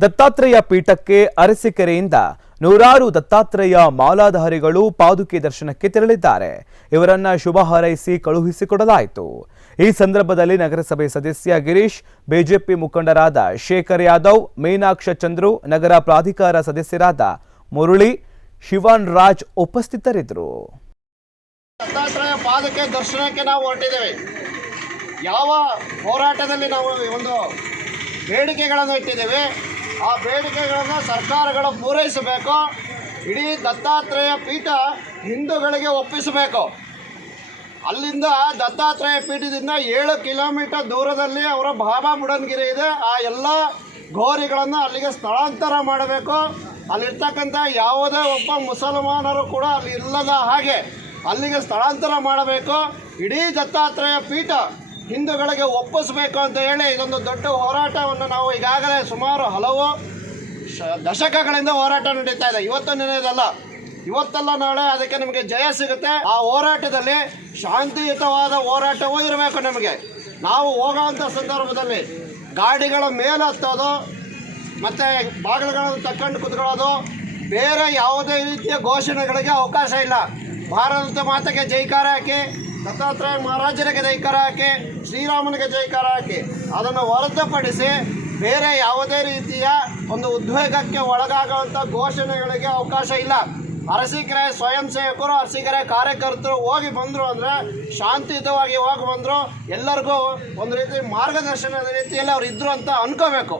ದತ್ತಾತ್ರೇಯ ಪೀಠಕ್ಕೆ ಅರಸಿಕೆರೆಯಿಂದ ನೂರಾರು ದತ್ತಾತ್ರೇಯ ಮಾಲಾಧಾರಿಗಳು ಪಾದುಕೆ ದರ್ಶನಕ್ಕೆ ತೆರಳಿದ್ದಾರೆ. ಇವರನ್ನ ಶುಭ ಹಾರೈಸಿ ಕಳುಹಿಸಿಕೊಡಲಾಯಿತು. ಈ ಸಂದರ್ಭದಲ್ಲಿ ನಗರಸಭೆ ಸದಸ್ಯ ಗಿರೀಶ್, ಬಿಜೆಪಿ ಮುಖಂಡರಾದ ಶೇಖರ್ ಯಾದವ್, ಮೀನಾಕ್ಷ ಚಂದ್ರು, ನಗರ ಪ್ರಾಧಿಕಾರ ಸದಸ್ಯರಾದ ಮುರುಳಿ, ಶಿವನ್ ರಾಜ್ ಉಪಸ್ಥಿತರಿದ್ದರು. ದತ್ತಾತ್ರೇಯ ಪಾದಕ್ಕೆ ದರ್ಶನಕ್ಕೆ ನಾವು ಹೊರಟಿದ್ದೇವೆ. ಯಾವ ಹೋರಾಟದಲ್ಲಿ ನಾವು ಒಂದು ಬೇಡಿಕೆಗಳನ್ನು ಇಟ್ಟಿದ್ದೇವೆ. ಆ ಬೇಡಿಕೆಗಳನ್ನು ಸರ್ಕಾರಗಳು ಪೂರೈಸಬೇಕು. ಇಡೀ ದತ್ತಾತ್ರೇಯ ಪೀಠ ಹಿಂದೂಗಳಿಗೆ ಒಪ್ಪಿಸಬೇಕು. ಅಲ್ಲಿಂದ ದತ್ತಾತ್ರೇಯ ಪೀಠದಿಂದ ಏಳು ಕಿಲೋಮೀಟರ್ ದೂರದಲ್ಲಿ ಅವರ ಬಾಬಾ ಬುಡನ್ಗಿರಿ ಇದೆ. ಆ ಎಲ್ಲ ಗೋರಿಗಳನ್ನು ಅಲ್ಲಿಗೆ ಸ್ಥಳಾಂತರ ಮಾಡಬೇಕು. ಅಲ್ಲಿರ್ತಕ್ಕಂಥ ಯಾವುದೇ ಒಬ್ಬ ಮುಸಲ್ಮಾನರು ಕೂಡ ಅಲ್ಲಿ ಇಲ್ಲದ ಹಾಗೆ ಅಲ್ಲಿಗೆ ಸ್ಥಳಾಂತರ ಮಾಡಬೇಕು. ಇಡೀ ದತ್ತಾತ್ರೇಯ ಪೀಠ ಹಿಂದೂಗಳಿಗೆ ಒಪ್ಪಿಸಬೇಕು ಅಂತ ಹೇಳಿ ಇದೊಂದು ದೊಡ್ಡ ಹೋರಾಟವನ್ನು ನಾವು ಈಗಾಗಲೇ ಸುಮಾರು ಹಲವು ದಶಕಗಳಿಂದ ಹೋರಾಟ ನಡೀತಾ ಇದೆ. ಇವತ್ತು ನೆನೆಯೋದಲ್ಲ. ಇವತ್ತಲ್ಲ ನಾಳೆ ಅದಕ್ಕೆ ನಿಮಗೆ ಜಯ ಸಿಗುತ್ತೆ. ಆ ಹೋರಾಟದಲ್ಲಿ ಶಾಂತಿಯುತವಾದ ಹೋರಾಟವೂ ಇರಬೇಕು ನಮಗೆ. ನಾವು ಹೋಗೋವಂಥ ಸಂದರ್ಭದಲ್ಲಿ ಗಾಡಿಗಳ ಮೇಲೆ ಹತ್ತೋದು, ಮತ್ತು ಬಾಗಿಲುಗಳನ್ನು ತಕ್ಕೊಂಡು ಕುತ್ಕೊಳ್ಳೋದು, ಬೇರೆ ಯಾವುದೇ ರೀತಿಯ ಘೋಷಣೆಗಳಿಗೆ ಅವಕಾಶ ಇಲ್ಲ. ಭಾರತದ ಮಾತೆಗೆ ಜೈಕಾರ ಹಾಕಿ ದತ್ತಾತ್ರೇಯ ಮಹಾರಾಜನಿಗೆ ಜೈಕಾರ ಹಾಕಿ ಶ್ರೀರಾಮನಿಗೆ ಜೈಕಾರ ಹಾಕಿ, ಅದನ್ನು ಹೊರತುಪಡಿಸಿ ಬೇರೆ ಯಾವುದೇ ರೀತಿಯ ಒಂದು ಉದ್ವೇಗಕ್ಕೆ ಒಳಗಾಗುವಂಥ ಘೋಷಣೆಗಳಿಗೆ ಅವಕಾಶ ಇಲ್ಲ. ಅರಸೀಕೆರೆ ಸ್ವಯಂ ಸೇವಕರು, ಅರಸೀಕೆರೆ ಕಾರ್ಯಕರ್ತರು ಹೋಗಿ ಬಂದರು ಅಂದರೆ ಶಾಂತಿಯುತವಾಗಿ ಹೋಗಿ ಬಂದರು, ಎಲ್ಲರಿಗೂ ಒಂದು ರೀತಿ ಮಾರ್ಗದರ್ಶನದ ರೀತಿಯಲ್ಲಿ ಅವ್ರು ಇದ್ದರು ಅಂತ ಅನ್ಕೋಬೇಕು.